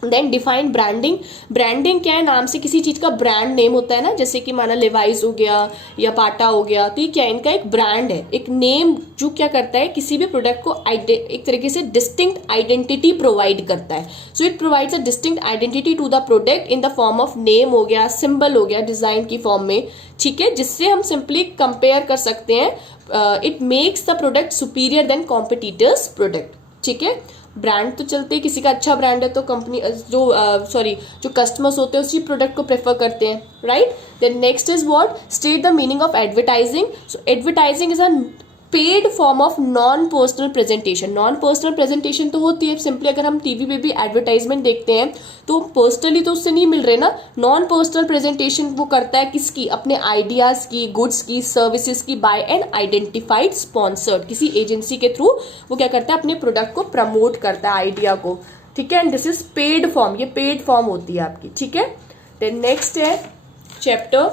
Then define branding. ब्रांडिंग क्या है? नाम से किसी चीज का ब्रांड नेम होता है ना, जैसे कि माना लेवाइज हो गया या बाटा हो गया, तो ये क्या है? इनका एक ब्रांड है, एक नेम जो क्या करता है? किसी भी प्रोडक्ट को एक तरीके से डिस्टिंक्ट आइडेंटिटी प्रोवाइड करता है. So it provides a distinct identity to the product in the form of name हो गया, सिंबल हो गया, डिजाइन की फॉर्म में. ठीक है, जिससे हम सिंपली कंपेयर कर सकते हैं. It makes the product superior than competitors product. ठीक है, ब्रांड तो चलते हैं, किसी का अच्छा ब्रांड है तो कंपनी जो कस्टमर्स होते हैं उसी प्रोडक्ट को प्रेफर करते हैं. Right. Then next is what? State the meaning of advertising. So advertising is a paid form of non personal presentation. Non personal presentation तो होती है सिंपली, अगर हम टीवी पे भी एडवर्टाइजमेंट देखते हैं तो पर्सनली तो उससे नहीं मिल रहे ना. नॉन पर्सनल प्रेजेंटेशन वो करता है किसकी? अपने आइडियाज की, गुड्स की, सर्विसेज की, बाय एन आइडेंटिफाइड स्पॉन्सर्ड. किसी एजेंसी के थ्रू वो क्या करता है? अपने प्रोडक्ट को प्रमोट करता है, आइडिया को. ठीक है, and this is paid form. ये पेड फॉर्म होती है आपकी. ठीक है, देन नेक्स्ट है चैप्टर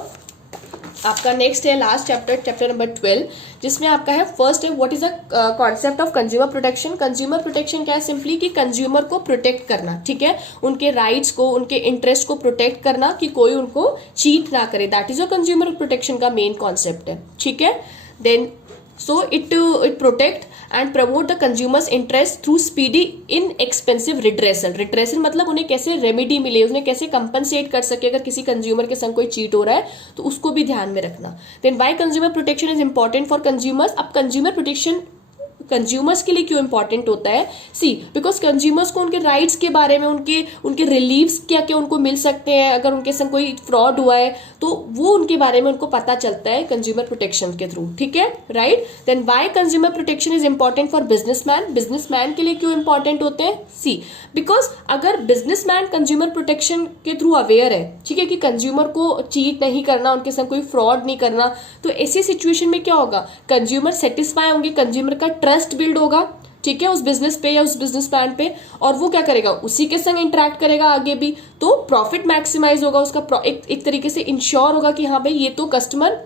आपका, नेक्स्ट है लास्ट चैप्टर, चैप्टर नंबर 12, जिसमें आपका है फर्स्ट है what is the concept of consumer protection. Consumer protection क्या है? सिंपली कि कंज्यूमर को प्रोटेक्ट करना. ठीक है, उनके राइट्स को, उनके इंटरेस्ट को प्रोटेक्ट करना कि कोई उनको चीट ना करे. That is a consumer protection का मेन कॉन्सेप्ट है. ठीक है, then so it protect and promote the consumers interest through speedy inexpensive redressal मतलब उन्हें कैसे रेमेडी मिले, उन्हें कैसे कंपनसेट कर सके अगर किसी कंज्यूमर के संग कोई चीट हो रहा है, तो उसको भी ध्यान में रखना. Then why consumer protection is important for consumers. अब कंज्यूमर प्रोटेक्शन कंज्यूमर्स के लिए क्यों इंपॉर्टेंट होता है? सी बिकॉज कंज्यूमर्स को उनके राइट्स के बारे में, उनके रिलीफ्स क्या क्या उनको मिल सकते हैं अगर उनके संग कोई फ्रॉड हुआ है, तो वो उनके बारे में उनको पता चलता है कंज्यूमर प्रोटेक्शन के थ्रू. ठीक है, right. Then why consumer protection is important for businessman. Businessman के लिए क्यों इंपॉर्टेंट होते हैं? सी बिकॉज अगर बिजनेसमैन कंज्यूमर प्रोटेक्शन के थ्रू अवेयर है, ठीक है, कि कंज्यूमर को चीट नहीं करना, उनके संग कोई फ्रॉड नहीं करना, तो ऐसी सिचुएशन में क्या होगा? कंज्यूमर सेटिस्फाई होंगे, कंज्यूमर का ट्रस्ट बिल्ड होगा. ठीक है, उस बिजनेस पे या उस बिजनेस प्लान पे, और वो क्या करेगा? उसी के संग इंटरेक्ट करेगा आगे भी, तो प्रॉफिट मैक्सिमाइज होगा उसका. एक तरीके से इंश्योर होगा कि हाँ भाई ये तो कस्टमर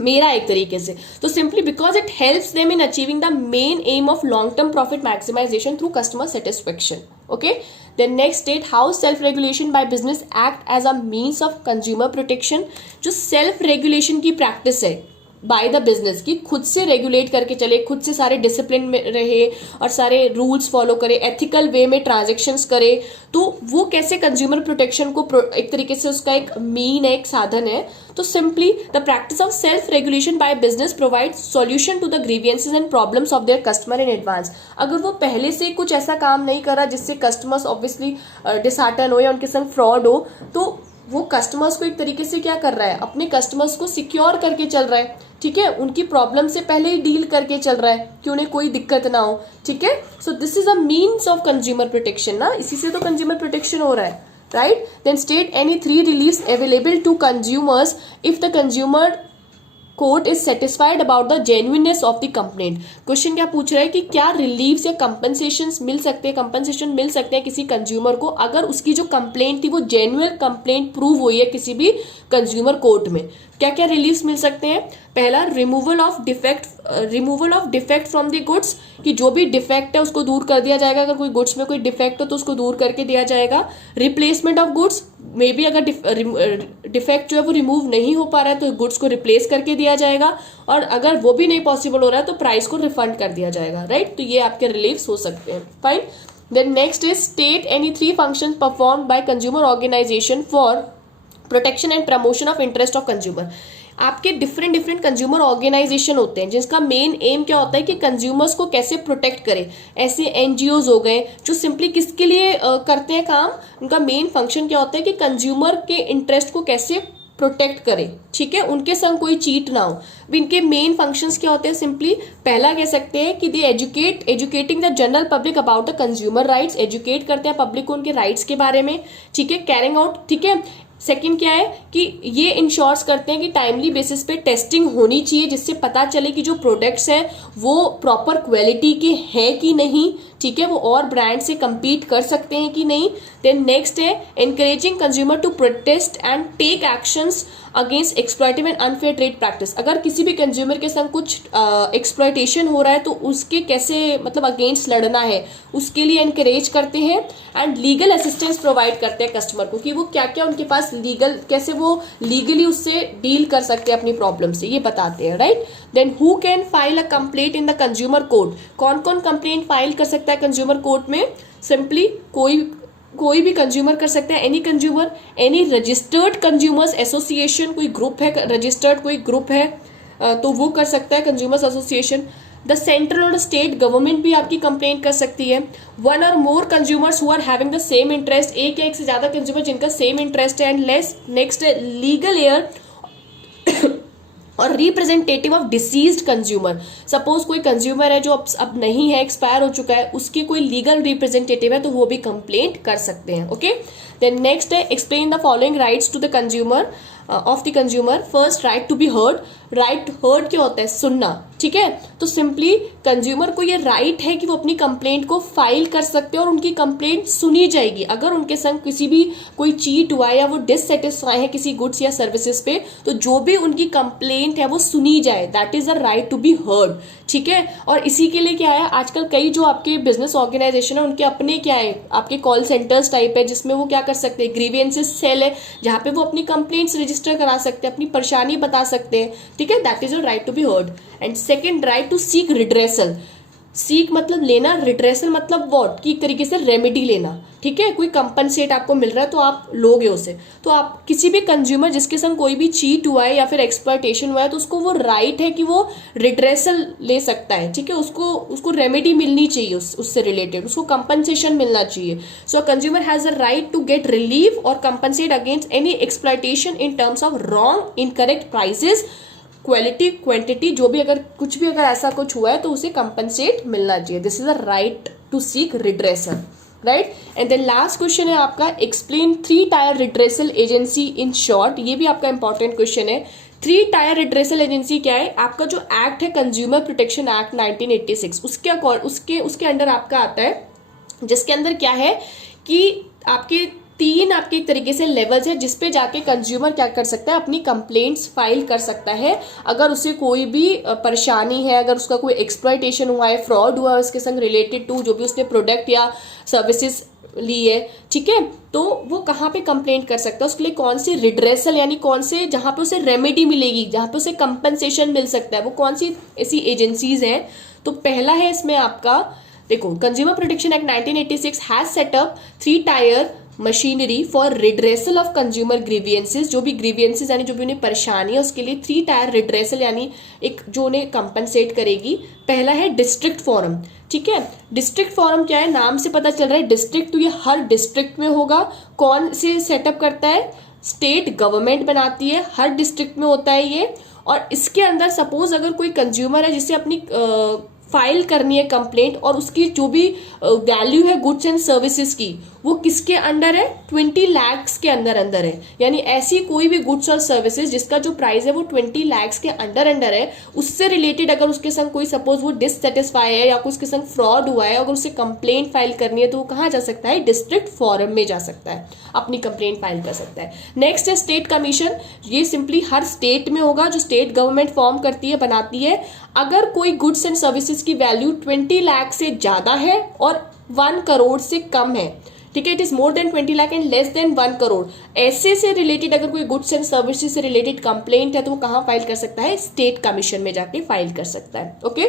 मेरा एक तरीके से. तो simply because it helps them in achieving the main aim of long term profit maximisation through customer satisfaction. Okay, then next state how self regulation by business act as a means of consumer protection. जो self regulation की practice है by the business की, खुद से regulate करके चले, खुद से सारे डिसिप्लिन में रहे और सारे रूल्स फॉलो करे, एथिकल वे में ट्रांजेक्शन्स करे, तो वो कैसे कंज्यूमर प्रोटेक्शन को एक तरीके से उसका एक मीन है, एक साधन है. तो simply the practice of self regulation by business provide solution to the grievances and problems of their customer in advance. अगर वो पहले से कुछ ऐसा काम नहीं करा जिससे कस्टमर्स ऑब्वियसली डिसहार्टन हो या उनके संग फ्रॉड हो, तो वो कस्टमर्स को एक तरीके से क्या कर रहा है? अपने कस्टमर्स को सिक्योर करके चल रहा है. ठीक है, उनकी प्रॉब्लम से पहले ही डील करके चल रहा है कि उन्हें कोई दिक्कत ना हो. ठीक है, so this is a means of consumer protection ना, इसी से तो कंज्यूमर प्रोटेक्शन हो रहा है. Right. Then state any 3 reliefs available to consumers if the consumer court is satisfied about the genuineness of the complaint. Question क्या पूछ रहा है कि क्या रिलीफ या कंपनसेशन मिल सकते हैं किसी कंज्यूमर को अगर उसकी जो कंप्लेंट थी वो जेन्युइन कंप्लेंट प्रूव हुई है किसी भी कंज्यूमर कोर्ट में। क्या क्या रिलीफ मिल सकते हैं? पहला, removal of defect from the goods, कि जो भी डिफेक्ट है उसको दूर कर दिया जाएगा। अगर कोई गुड्स में कोई डिफेक्ट हो तो उसको दूर करके दिया जाएगा। Replacement of goods, may be अगर डिफेक्ट जो है वो रिमूव नहीं हो पा रहा है तो गुड्स को रिप्लेस करके दिया जाएगा, और अगर वो भी नहीं पॉसिबल हो रहा है तो प्राइस को रिफंड कर दिया जाएगा, राइट। तो ये आपके रिलीफ हो सकते हैं, fine. Then next is state any 3 functions performed by consumer organisation for protection and promotion of interest of consumer. आपके डिफरेंट कंज्यूमर ऑर्गेनाइजेशन होते हैं जिसका मेन एम क्या होता है कि कंज्यूमर्स को कैसे प्रोटेक्ट करें। ऐसे एनजीओज हो गए जो सिंपली किसके लिए करते हैं काम, उनका मेन फंक्शन क्या होता है कि कंज्यूमर के इंटरेस्ट को कैसे प्रोटेक्ट करें, ठीक है, उनके संग कोई चीट ना हो। इनके मेन फंक्शंस क्या होते हैं? सिंपली पहला कह सकते हैं कि they educating the general public about the consumer rights, educate करते हैं पब्लिक को उनके राइट्स के बारे में, ठीक है, कैरिंग आउट, ठीक है। सेकंड क्या है कि ये इंश्योर्स करते हैं कि टाइमली बेसिस पे टेस्टिंग होनी चाहिए जिससे पता चले कि जो प्रोडक्ट्स हैं वो प्रॉपर क्वालिटी के हैं कि नहीं, ठीक है, वो और ब्रांड से compete कर सकते हैं कि नहीं। देन नेक्स्ट है encouraging consumer to protest and take actions against exploitative and unfair trade practice. अगर किसी भी कंज्यूमर के संग कुछ एक्सप्लॉइटेशन हो रहा है तो उसके कैसे मतलब अगेंस्ट लड़ना है उसके लिए एनकरेज करते हैं। एंड लीगल असिस्टेंस प्रोवाइड करते हैं कस्टमर को कि वो क्या क्या उनके पास लीगल, कैसे वो लीगली उससे डील कर सकते हैं अपनी प्रॉब्लम से, ये बताते हैं, right. Then who can file a complaint in the consumer court, कौन कौन कंप्लेंट फाइल कर सकता है कंज्यूमर कोर्ट में? सिंपली कोई भी कंज्यूमर कर सकता है, any consumer, any registered consumers association, कोई ग्रुप है रजिस्टर्ड, कोई ग्रुप है तो वो कर सकता है कंज्यूमर्स एसोसिएशन। द सेंट्रल और स्टेट गवर्नमेंट भी आपकी कंप्लेंट कर सकती है। वन और more consumers who are having the same interest, एक या एक से ज्यादा कंज्यूमर जिनका सेम इंटरेस्ट है। एंड नेक्स्ट है लीगल एयर और representative of deceased consumer. Suppose कोई कंज्यूमर है जो अब नहीं है, एक्सपायर हो चुका है, उसकी कोई लीगल रिप्रेजेंटेटिव है तो वो भी कंप्लेंट कर सकते हैं, ओके। देन नेक्स्ट है explain the following rights to the consumer of the consumer. First, right to be heard. Right heard क्या होता है? सुनना, ठीक है। तो सिंपली कंज्यूमर को ये राइट है कि वो अपनी कंप्लेंट को फाइल कर सकते हैं और उनकी कंप्लेंट सुनी जाएगी। अगर उनके संग किसी भी कोई चीट हुआ है या वो डिससेटिस्फाई है किसी गुड्स या सर्विसेज पे तो जो भी उनकी कंप्लेंट है वो सुनी जाए, that is the right to be heard, ठीक है। और इसी के लिए क्या है, आजकल कई जो आपके बिजनेस ऑर्गेनाइजेशन है उनके अपने क्या है, आपके कॉल सेंटर्स टाइप है जिसमें वो क्या कर सकते हैं, ग्रीवियंसेस सेल है जहां पे वो अपनी कंप्लेंट्स रजिस्टर करा सकते हैं, अपनी परेशानी बता सकते हैं, ठीक है। That is your right to be heard. And second, right to seek redressal. Seek मतलब लेना, रिड्रेसल मतलब वॉट, की तरीके से रेमेडी लेना, ठीक है। कोई कंपनसेट आपको मिल रहा है तो आप लोगे उसे। तो आप किसी भी कंज्यूमर जिसके संग कोई भी चीट हुआ है या फिर एक्सप्लॉइटेशन हुआ है तो उसको वो राइट है कि वो रिड्रेसल ले सकता है, ठीक है। उसको रेमेडी मिलनी चाहिए, उससे रिलेटेड उसको कंपनसेशन मिलना चाहिए। So consumer has a right to get relief और compensate against any exploitation in terms of wrong incorrect prices, quality, quantity, जो भी अगर कुछ भी अगर ऐसा कुछ हुआ है तो उसे कंपनसेट मिलना चाहिए। This is the right to seek redressal, right. And then last question है आपका explain 3 tier redressal agency in short. ये भी आपका इंपॉर्टेंट क्वेश्चन है। 3 टायर रिड्रेसल एजेंसी क्या है? आपका जो एक्ट है कंज्यूमर प्रोटेक्शन एक्ट 1986 उसके अंडर आपका आता है, जिसके अंदर क्या है कि आपके 3 आपके एक तरीके से लेवल्स है जिसपे जाके कंज्यूमर क्या कर सकता है, अपनी कंप्लेंट्स फाइल कर सकता है अगर उसे कोई भी परेशानी है, अगर उसका कोई एक्सप्लॉइटेशन हुआ है, फ्रॉड हुआ है उसके संग रिलेटेड टू जो भी उसने प्रोडक्ट या सर्विसेज ली है, ठीक है। तो वो कहाँ पे कंप्लेंट कर सकता है, उसके लिए कौन सी रिड्रेसल यानी कौन से जहाँ पे उसे रेमेडी मिलेगी, जहाँ पे उसे कंपनसेशन मिल सकता है, वो कौन सी ऐसी एजेंसीज हैं। तो पहला है इसमें आपका, देखो, consumer protection act 1986 has set up 3 tyre machinery for redressal of consumer grievances. जो भी ग्रीवियंसेस यानी जो भी उन्हें परेशानी है उसके लिए 3 टायर रिड्रेसल यानी एक जो उन्हें कंपनसेट करेगी। पहला है डिस्ट्रिक्ट फोरम, ठीक है। डिस्ट्रिक्ट फोरम क्या है, नाम से पता चल रहा है डिस्ट्रिक्ट, तो ये हर डिस्ट्रिक्ट में होगा। कौन से सेटअप करता है, स्टेट गवर्नमेंट बनाती है, हर डिस्ट्रिक्ट में होता है ये। और इसके अंदर सपोज अगर कोई कंज्यूमर है जिसे अपनी फाइल करनी है कंप्लेंट, और उसकी जो भी वैल्यू है गुड्स एंड सर्विसेज की वो किसके अंडर है, 20 lakhs के अंदर है। यानी ऐसी कोई भी गुड्स और सर्विसेज जिसका जो प्राइस है वो 20 lakhs के अंडर है, उससे रिलेटेड अगर उसके संग कोई सपोज वो डिससेटिस्फाई है या कोई उसके संग फ्रॉड हुआ है, अगर उसे कंप्लेंट फाइल करनी है तो वो कहाँ जा सकता है, डिस्ट्रिक्ट फोरम में जा सकता है, अपनी कंप्लेंट फाइल कर सकता है। नेक्स्ट है स्टेट कमीशन। ये सिंपली हर स्टेट में होगा, जो स्टेट गवर्नमेंट फॉर्म करती है, बनाती है। अगर कोई गुड्स एंड सर्विसेज की वैल्यू 20 लाख से ज्यादा है और 1 करोड़ से कम है, ठीक है, it is more than 20 lakh and less than 1 crore, ऐसे से रिलेटेड अगर कोई गुड्स एंड सर्विसेज से रिलेटेड कंप्लेंट है तो वो कहाँ फाइल कर सकता है, स्टेट कमीशन में जाके फाइल कर सकता है। ओके,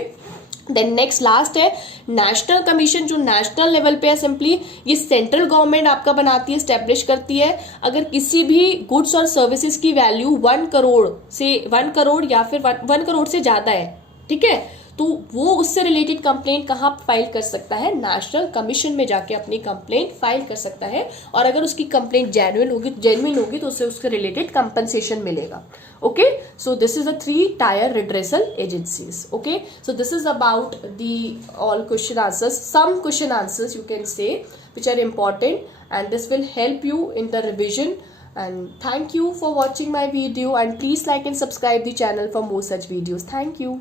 देन नेक्स्ट लास्ट है नेशनल कमीशन, जो नेशनल लेवल पे है। सिंपली ये सेंट्रल गवर्नमेंट आपका बनाती है, स्टैब्लिश करती है। अगर किसी भी गुड्स और सर्विसेज की वैल्यू 1 करोड़ या फिर 1 करोड़ से ज्यादा है, ठीक है, तो वो उससे रिलेटेड कंप्लेंट कहाँ फाइल कर सकता है, नेशनल कमीशन में जाके अपनी कंप्लेंट फाइल कर सकता है। और अगर उसकी कंप्लेंट जेन्युइन होगी तो उसे उसके रिलेटेड कंपनसेशन मिलेगा। Okay, so this is a 3 tier redressal agencies. Okay, so this is about the all question answers, some question answers you can say which are important, and this will help you in the revision. And thank you for watching my video, and please like and subscribe the channel for more such videos. Thank you.